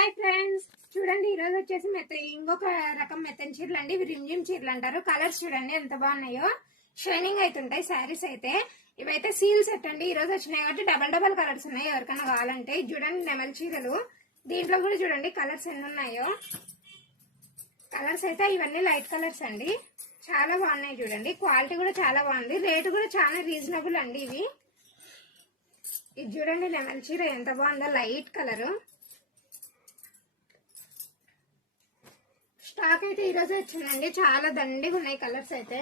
Hi friends, చూడండి ఈరోజు వచ్చేసి ఇంకొక రకం మెత్తని చీరలు అండి. ఇవి రిమ్జిమ్ చీరలు అంటారు. కలర్స్ చూడండి ఎంత బాగున్నాయో, షైనింగ్ అవుతుంటాయి శారీస్ అయితే. ఇవైతే సీల్ సెట్ అండి, ఈ రోజు వచ్చినాయి కాబట్టి డబల్ డబల్ కలర్స్ ఉన్నాయి. ఎవరికైనా కావాలంటే చూడండి నెమలి చీరలు. దీంట్లో కూడా చూడండి కలర్స్ ఎన్ని ఉన్నాయో. కలర్స్ అయితే ఇవన్నీ లైట్ కలర్స్ అండి, చాలా బాగున్నాయి. చూడండి క్వాలిటీ కూడా చాలా బాగుంది, రేటు కూడా చాలా రీజనబుల్ అండి. ఇది చూడండి నెమలి చీర ఎంత బాగుందో, లైట్ కలరు. స్టాక్ అయితే ఈరోజు వచ్చిందండి, చాలా దండిగా ఉన్నాయి కలర్స్ అయితే.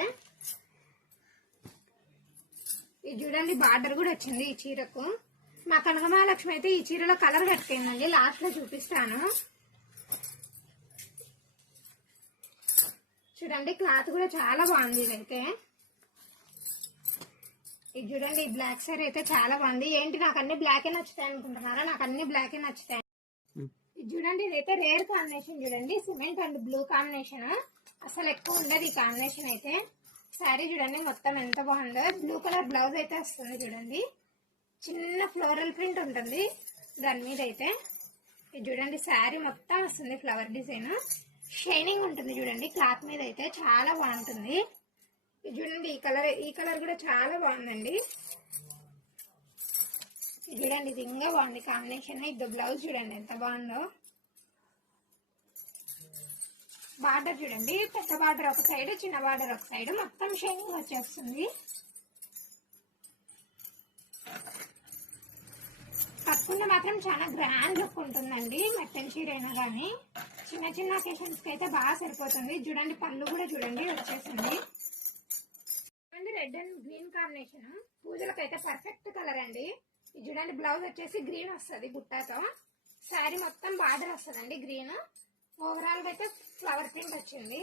ఇది చూడండి బార్డర్ కూడా వచ్చింది ఈ చీరకు. మా కనకమహాలక్ష్మి అయితే ఈ చీరలో కలర్ కట్టుకుందండి, లాస్ట్ లో చూపిస్తాను. చూడండి క్లాత్ కూడా చాలా బాగుంది. ఇదైతే ఇది చూడండి, ఈ బ్లాక్ సారీ అయితే చాలా బాగుంది. ఏంటి నాకు అన్ని బ్లాకే నచ్చుతాయి అనుకుంటున్నారా? నాకు అన్ని బ్లాకే నచ్చుతాయి. ఇది చూడండి, ఇదైతే రేర్ కాంబినేషన్. చూడండి సిమెంట్ అండ్ బ్లూ కాంబినేషన్, అసలు ఎక్కువ ఉండదు ఈ కాంబినేషన్ అయితే. శారీ చూడండి మొత్తం ఎంత బాగుందో. బ్లూ కలర్ బ్లౌజ్ అయితే వస్తుంది. చూడండి చిన్న ఫ్లోరల్ ప్రింట్ ఉంటుంది దాని మీద అయితే. ఇది చూడండి శారీ మొత్తం వస్తుంది ఫ్లవర్ డిజైన్, షైనింగ్ ఉంటుంది. చూడండి క్లాత్ మీద అయితే చాలా బాగుంటుంది. ఇది చూడండి ఈ కలర్ కూడా చాలా బాగుందండి. చూడండి ఇది ఇంకా బాగుంది కాంబినేషన్. ఇది బ్లౌజ్ చూడండి ఎంత బాగుందో. బార్డర్ చూడండి, పెద్ద బార్డర్ ఒక సైడ్, చిన్న బార్డర్ ఒక సైడ్, మొత్తం షైనింగ్ వచ్చేస్తుంది. కట్టుకుంటే మాత్రం చాలా గ్రాండ్ లుక్ ఉంటుందండి. మెత్తని చీర అయినా కానీ చిన్న చిన్న అకేషన్స్ కి అయితే బాగా సరిపోతుంది. చూడండి పళ్ళు కూడా చూడండి వచ్చేసింది. రెడ్ అండ్ గ్రీన్ కాంబినేషన్, పూజలకు అయితే పర్ఫెక్ట్ కలర్ అండి. ఇది చూడండి బ్లౌజ్ వచ్చేసి గ్రీన్ వస్తుంది బుట్టాతో. శారీ మొత్తం బార్డర్ వస్తుందండి గ్రీన్. ఓవరాల్ గా అయితే ఫ్లవర్ ప్రింట్ వచ్చింది.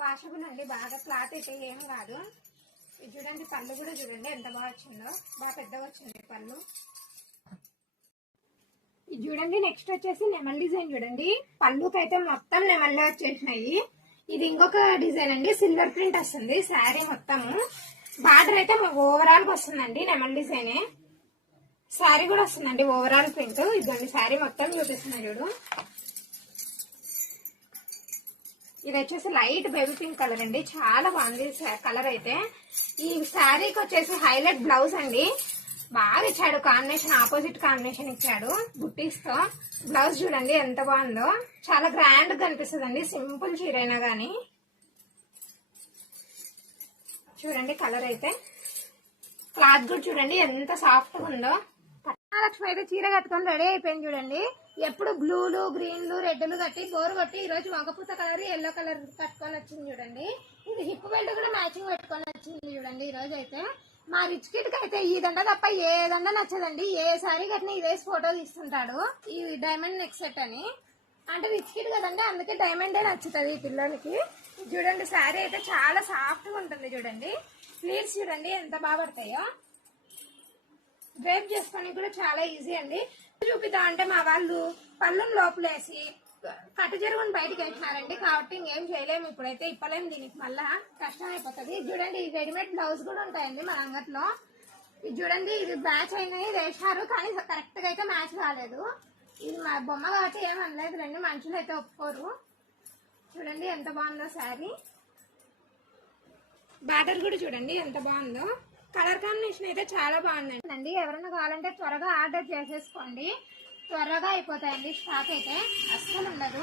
వాషబుల్ అండి, బాగా క్లాత్ అయితే ఏం కాదు. ఇది చూడండి పళ్ళు కూడా చూడండి ఎంత బాగా వచ్చిందో, బాగా పెద్దగా వచ్చింది పళ్ళు. ఇది చూడండి నెక్స్ట్ వచ్చేసి నెమల్ డిజైన్. చూడండి పళ్ళుకి అయితే మొత్తం నెమల్లే వచ్చేసినాయి. ఇది ఇంకొక డిజైన్ అండి, సిల్వర్ ప్రింట్ వస్తుంది శారీ మొత్తము. బార్డర్ అయితే ఓవరాల్ గా వస్తుందండి నెమల్ డిజైన్. శారీ కూడా వస్తుందండి ఓవరాల్ ప్రింట్. ఇదండి శారీ మొత్తం చూపిస్తున్నా చూడు. ఇది వచ్చేసి లైట్ బేబీ పింక్ కలర్ అండి, చాలా బాగుంది కలర్ అయితే. ఈ శారీకి వచ్చేసి హైలైట్ బ్లౌజ్ అండి, బాగా ఇచ్చాడు కాంబినేషన్, ఆపోజిట్ కాంబినేషన్ ఇచ్చాడు బుట్టీస్ తో. బ్లౌజ్ చూడండి ఎంత బాగుందో, చాలా గ్రాండ్ గా కనిపిస్తుంది అండి, సింపుల్ చీర అయినా గానీ. చూడండి కలర్ అయితే, క్లాత్ కూడా చూడండి ఎంత సాఫ్ట్ గా ఉందో. మహాలక్ష్మి అయితే చీర కట్టుకొని రెడీ అయిపోయింది. చూడండి ఎప్పుడు బ్లూలు గ్రీన్లు రెడ్లు కట్టి బోరు కొట్టి ఈ రోజు వంగపూత కలర్ ఎల్లో కలర్ కట్టుకొని వచ్చింది. చూడండి ఇది హిప్ బెల్ట్ కూడా మ్యాచింగ్ పెట్టుకొని వచ్చింది. చూడండి ఈ రోజు అయితే మా రిచ్ కిడ్ కి అయితే ఈ దండ తప్ప ఏ దండ నచ్చదండి. ఏ సారీ కట్టినా ఇదే ఫోటో తీస్తుంటాడు ఈ డైమండ్ నెక్ సెట్ అని. అంటే రిచ్ కిడ్ కదండి, అందుకే డైమండే నచ్చుతుంది ఈ పిల్లలకి. చూడండి శారీ అయితే చాలా సాఫ్ట్ గా ఉంటుంది. చూడండి ప్లీట్స్ చూడండి ఎంత బాగా పడతాయో. డ్రైప్ చేసుకోవడానికి కూడా చాలా ఈజీ అండి. చూపిద్దాం అంటే మా వాళ్ళు పళ్ళును లోపలేసి కట్టు జరుగుని బయటకు వేసినారండి, కాబట్టి ఇంకేం చేయలేము. ఇప్పుడైతే ఇప్పలేము, దీనికి మళ్ళా కష్టం అయిపోతుంది. చూడండి ఈ రెడీమేడ్ బ్లౌజ్ కూడా ఉంటాయండి మన అంగట్లో. ఇది చూడండి ఇది మ్యాచ్ అయినవి వేసారు, కానీ కరెక్ట్ గా అయితే మ్యాచ్ కాలేదు. ఇది మా బొమ్మ కాబట్టి ఏమనలేదు రండి, మనుషులు అయితే ఒప్పుకోరు. చూడండి ఎంత బాగుందో శారీ. బార్డర్ కూడా చూడండి ఎంత బాగుందో. కలర్ కాంబినేషన్ అయితే చాలా బాగుందండి. ఎవరైనా కావాలంటే త్వరగా ఆర్డర్ చేసేసుకోండి, త్వరగా అయిపోతాయండి. స్టాక్ అయితే అస్సలు ఉండదు.